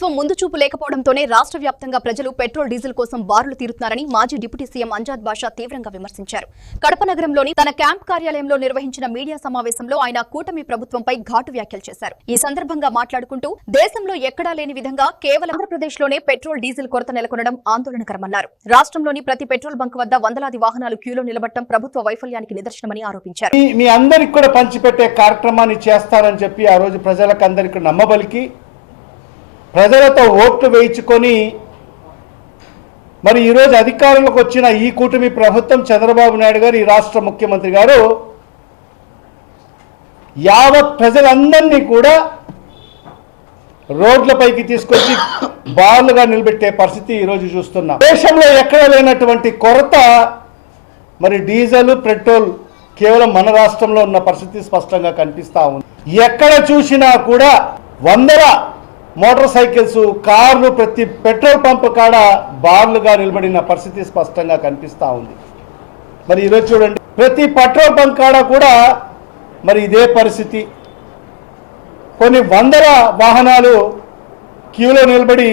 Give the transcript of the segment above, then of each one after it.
ప్రభుత్వం ముందు చూపు లేకపోవడంతోనే రాష్ట్ర వ్యాప్తంగా ప్రజలు పెట్రోల్ డీజిల్ కోసం బారులు తీరుతున్నారని మాజీ డిప్యూటీ సీఎం అంజాద్ బాషా తీవ్రంగా విమర్శించారు. కడప నగరంలోని తన క్యాంప్ కార్యాలయంలో నిర్వహించిన మీడియా సమావేశంలో ఆయన కూటమి ప్రభుత్వంపై ఘాటు వ్యాఖ్యలు చేశారు. ఈ సందర్భంగా మాట్లాడుకుంటూ దేశంలో ఎక్కడా లేని విధంగా కేవలం ఆంధ్రప్రదేశ్లోనే పెట్రోల్ డీజిల్ కొరత నెలకొనడం ఆందోళనకరమన్నారు. రాష్ట్రంలోని ప్రతి పెట్రోల్ బంక్ వద్ద వందలాది వాహనాలు క్యూలో నిలబడటం ప్రభుత్వ వైఫల్యానికి నిదర్శనమని ఆరోపించారు. మీ అందరికి కూడా పంచిపెట్టే కార్యక్రమాన్ని చేస్తారని చెప్పి ఆ రోజు ప్రజలకు అందరికీ నమ్మబలికి ప్రజలతో ఓట్లు వేయించుకొని మరి ఈరోజు అధికారంలోకి వచ్చిన ఈ కూటమి ప్రభుత్వం చంద్రబాబు నాయుడు గారు, ఈ రాష్ట్ర ముఖ్యమంత్రి గారు యావత్ ప్రజలందరినీ కూడా రోడ్లపైకి తీసుకొచ్చి బార్లుగా నిలబెట్టే పరిస్థితి ఈరోజు చూస్తున్నాం. దేశంలో ఎక్కడ లేనటువంటి కొరత మరి డీజిల్ పెట్రోల్ కేవలం మన రాష్ట్రంలో ఉన్న పరిస్థితి స్పష్టంగా కనిపిస్తూ ఉంది. ఎక్కడ చూసినా కూడా వందల మోటార్ సైకిల్స్, కార్లు ప్రతి పెట్రోల్ పంప్ కాడ బార్లుగా నిలబడిన పరిస్థితి స్పష్టంగా కనిపిస్తూ ఉంది. మరి ఈరోజు చూడండి, ప్రతి పెట్రోల్ పంప్ కాడ కూడా మరి ఇదే పరిస్థితి. కొన్ని వందల వాహనాలు క్యూలో నిలబడి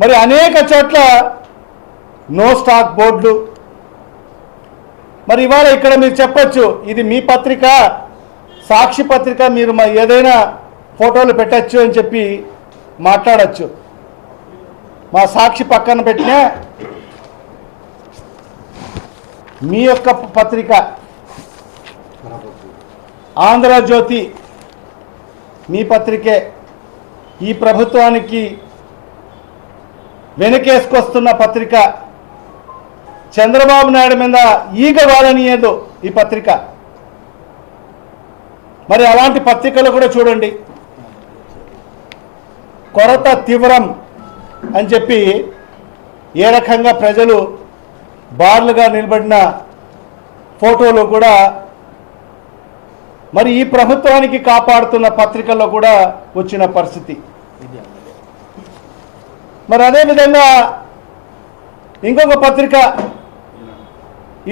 మరి అనేక చోట్ల నో స్టాక్ బోర్డులు. మరి ఇవాళ ఇక్కడ మీరు చెప్పొచ్చు, ఇది మీ పత్రిక, సాక్షి పత్రిక, మీరు ఏదైనా ఫోటోలు పెట్టచ్చు అని చెప్పి మాట్లాడచ్చు. మా సాక్షి పక్కన పెట్టినా మీ యొక్క పత్రిక ఆంధ్రజ్యోతి మీ పత్రికే ఈ ప్రభుత్వానికి వెనకేసుకొస్తున్న పత్రిక. చంద్రబాబు నాయుడు మీద ఈగ వాలనీయదు ఈ పత్రిక. మరి అలాంటి పత్రికలు కూడా చూడండి, కొరత తీవ్రం అని చెప్పి ఏ రకంగా ప్రజలు బార్లుగా నిలబడిన ఫోటోలు కూడా మరి ఈ ప్రభుత్వానికి కాపాడుతున్న పత్రికల్లో కూడా వచ్చిన పరిస్థితి. మరి అదేవిధంగా ఇంకొక పత్రిక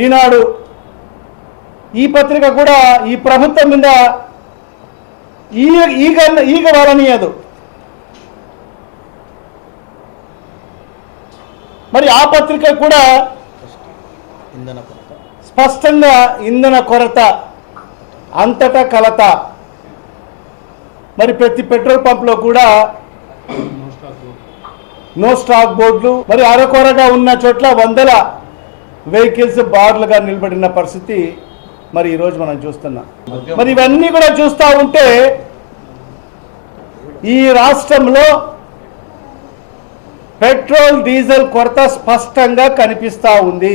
ఈనాడు, ఈ పత్రిక కూడా ఈ ప్రభుత్వం మీద ఈగ వాలనీయదు. మరి ఆ పత్రిక కూడా స్పష్టంగా ఇంధన కొరత, అంతటా కలత. మరి ప్రతి పెట్రోల్ పంప్లో కూడా నో స్టాక్ బోర్డులు, మరి అరకొరగా ఉన్న చోట్ల వందల వెహికల్స్ బార్లుగా నిలబడిన పరిస్థితి మరి ఈరోజు మనం చూస్తున్నాం. మరి ఇవన్నీ కూడా చూస్తూ ఉంటే ఈ రాష్ట్రంలో పెట్రోల్ డీజిల్ కొరత స్పష్టంగా కనిపిస్తూ ఉంది.